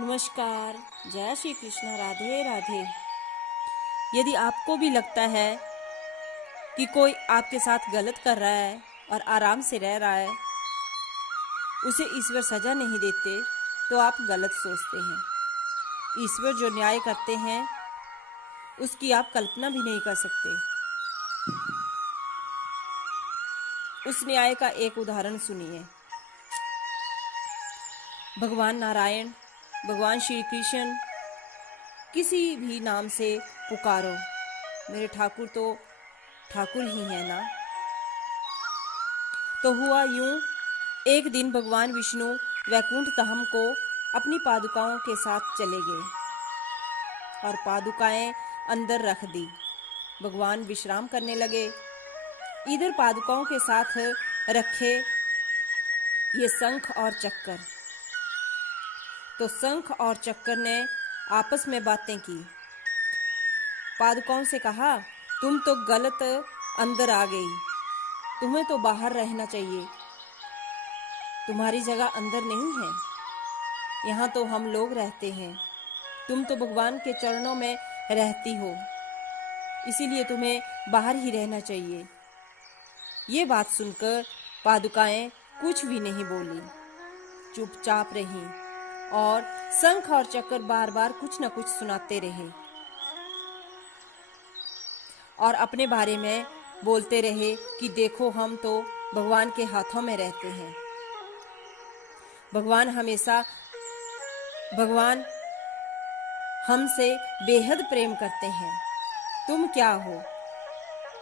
नमस्कार। जय श्री कृष्ण। राधे राधे। यदि आपको भी लगता है कि कोई आपके साथ गलत कर रहा है और आराम से रह रहा है, उसे ईश्वर सजा नहीं देते, तो आप गलत सोचते हैं। ईश्वर जो न्याय करते हैं उसकी आप कल्पना भी नहीं कर सकते। उस न्याय का एक उदाहरण सुनिए। भगवान नारायण, भगवान श्री कृष्ण, किसी भी नाम से पुकारो, मेरे ठाकुर तो ठाकुर ही है ना। तो हुआ यूं, एक दिन भगवान विष्णु वैकुंठ धाम को अपनी पादुकाओं के साथ चले गए और पादुकाएं अंदर रख दी। भगवान विश्राम करने लगे। इधर पादुकाओं के साथ रखे ये शंख और चक्कर। तो शंख और चक्कर ने आपस में बातें की। पादुकाओं से कहा, तुम तो गलत अंदर आ गई, तुम्हें तो बाहर रहना चाहिए, तुम्हारी जगह अंदर नहीं है, यहाँ तो हम लोग रहते हैं, तुम तो भगवान के चरणों में रहती हो, इसीलिए तुम्हें बाहर ही रहना चाहिए। ये बात सुनकर पादुकाएं कुछ भी नहीं बोली, चुपचाप रहीं और शंख और चक्कर बार बार कुछ न कुछ सुनाते रहे और अपने बारे में बोलते रहे कि देखो, हम तो भगवान के हाथों में रहते हैं। भगवान हमसे बेहद प्रेम करते हैं। तुम क्या हो?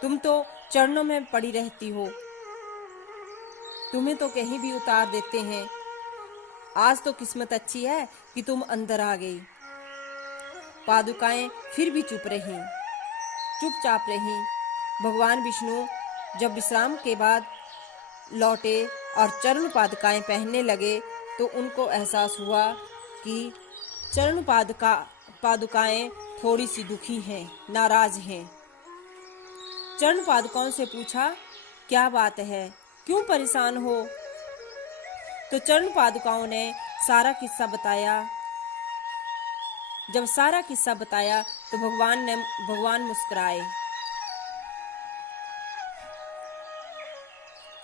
तुम तो चरणों में पड़ी रहती हो, तुम्हें तो कहीं भी उतार देते हैं। आज तो किस्मत अच्छी है कि तुम अंदर आ गई। पादुकाएं फिर भी चुपचाप रहीं। भगवान विष्णु जब विश्राम के बाद लौटे और चरण पादुकाएं पहनने लगे, तो उनको एहसास हुआ कि चरण पादुकाएं थोड़ी सी दुखी हैं, नाराज हैं। चरण पादुकाओं से पूछा, क्या बात है, क्यों परेशान हो? तो चरण पादुकाओं ने सारा किस्सा बताया। जब सारा किस्सा बताया तो भगवान मुस्कुराए,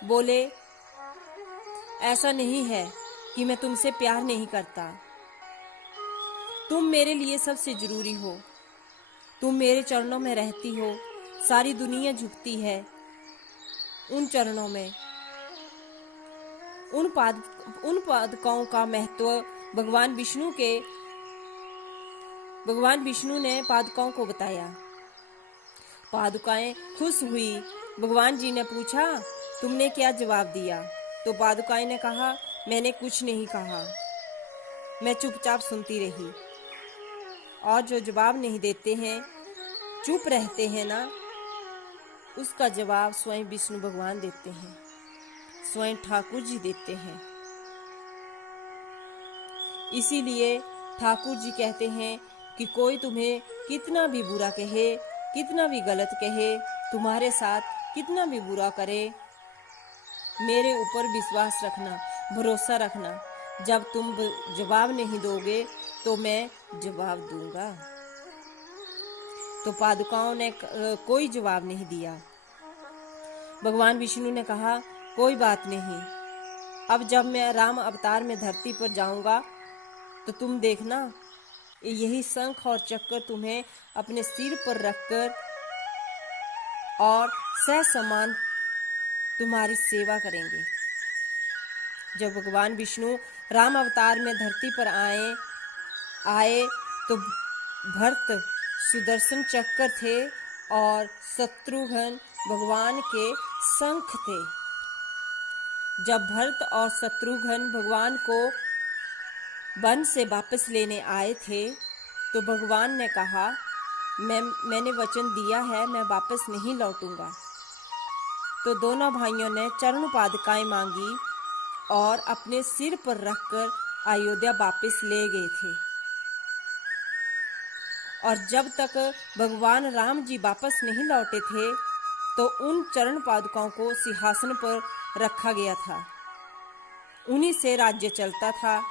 बोले, ऐसा नहीं है कि मैं तुमसे प्यार नहीं करता, तुम मेरे लिए सबसे जरूरी हो, तुम मेरे चरणों में रहती हो, सारी दुनिया झुकती है उन चरणों में। उन पादुकाओं का महत्व भगवान विष्णु ने पादुकाओं को बताया। पादुकाएं खुश हुई। भगवान जी ने पूछा, तुमने क्या जवाब दिया? तो पादुकाएं ने कहा, मैंने कुछ नहीं कहा, मैं चुपचाप सुनती रही। और जो जवाब नहीं देते हैं, चुप रहते हैं ना, उसका जवाब स्वयं विष्णु भगवान देते हैं, स्वयं ठाकुर जी देते हैं। इसीलिए ठाकुर जी कहते हैं कि कोई तुम्हें कितना भी बुरा कहे, कितना भी गलत कहे, तुम्हारे साथ कितना भी बुरा करे, मेरे ऊपर विश्वास रखना, भरोसा रखना, जब तुम जवाब नहीं दोगे तो मैं जवाब दूंगा। तो पादुकाओं ने कोई जवाब नहीं दिया। भगवान विष्णु ने कहा, कोई बात नहीं, अब जब मैं राम अवतार में धरती पर जाऊंगा तो तुम देखना, यही शंख और चक्कर तुम्हें अपने सिर पर रखकर और ससम्मान तुम्हारी सेवा करेंगे। जब भगवान विष्णु राम अवतार में धरती पर आए तो भरत सुदर्शन चक्र थे और शत्रुघ्न भगवान के शंख थे। जब भरत और शत्रुघ्न भगवान को वन से वापस लेने आए थे, तो भगवान ने कहा, मैंने वचन दिया है, मैं वापस नहीं लौटूंगा। तो दोनों भाइयों ने चरण पादुकाएं मांगी और अपने सिर पर रखकर अयोध्या वापस ले गए थे। और जब तक भगवान राम जी वापस नहीं लौटे थे, तो उन चरण पादुकाओं को सिंहासन पर रखा गया था। उन्हीं से राज्य चलता था,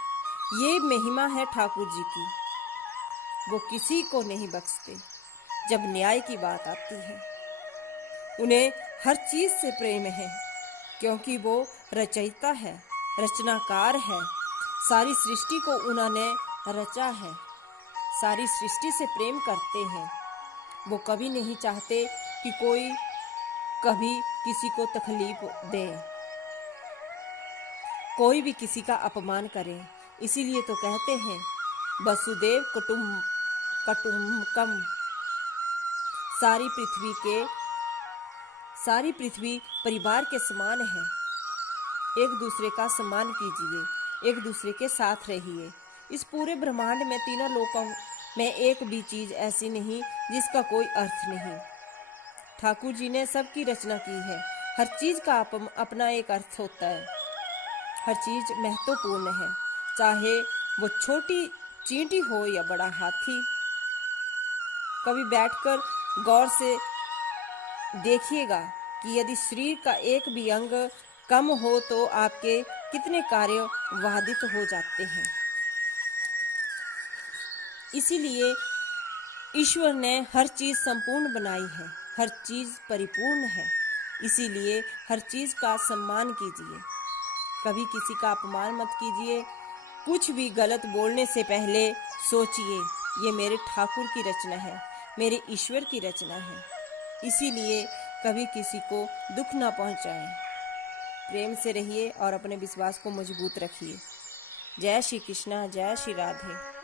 ये महिमा है ठाकुर जी की, वो किसी को नहीं बख्शते। जब न्याय की बात आती है, उन्हें हर चीज से प्रेम है, क्योंकि वो रचयिता है, रचनाकार है। सारी सृष्टि को उन्होंने रचा है, सारी सृष्टि से प्रेम करते हैं। वो कभी नहीं चाहते कि कोई कभी किसी को तकलीफ दे, कोई भी किसी का अपमान करे। इसीलिए तो कहते हैं वसुदेव कुटुम्बकम। सारी पृथ्वी परिवार के समान है। एक दूसरे का सम्मान कीजिए, एक दूसरे के साथ रहिए। इस पूरे ब्रह्मांड में तीनों लोकों में एक भी चीज ऐसी नहीं जिसका कोई अर्थ नहीं। ठाकुर जी ने सबकी रचना की है। हर चीज का अपना एक अर्थ होता है। हर चीज महत्वपूर्ण है, चाहे वो छोटी चींटी हो या बड़ा हाथी। कभी बैठकर गौर से देखिएगा कि यदि शरीर का एक भी अंग कम हो तो आपके कितने कार्य बाधित हो जाते हैं। इसीलिए ईश्वर ने हर चीज संपूर्ण बनाई है, हर चीज परिपूर्ण है। इसीलिए हर चीज का सम्मान कीजिए, कभी किसी का अपमान मत कीजिए। कुछ भी गलत बोलने से पहले सोचिए, ये मेरे ठाकुर की रचना है, मेरे ईश्वर की रचना है। इसीलिए कभी किसी को दुख ना पहुंचाएं। प्रेम से रहिए और अपने विश्वास को मजबूत रखिए। जय श्री कृष्णा, जय श्री राधे।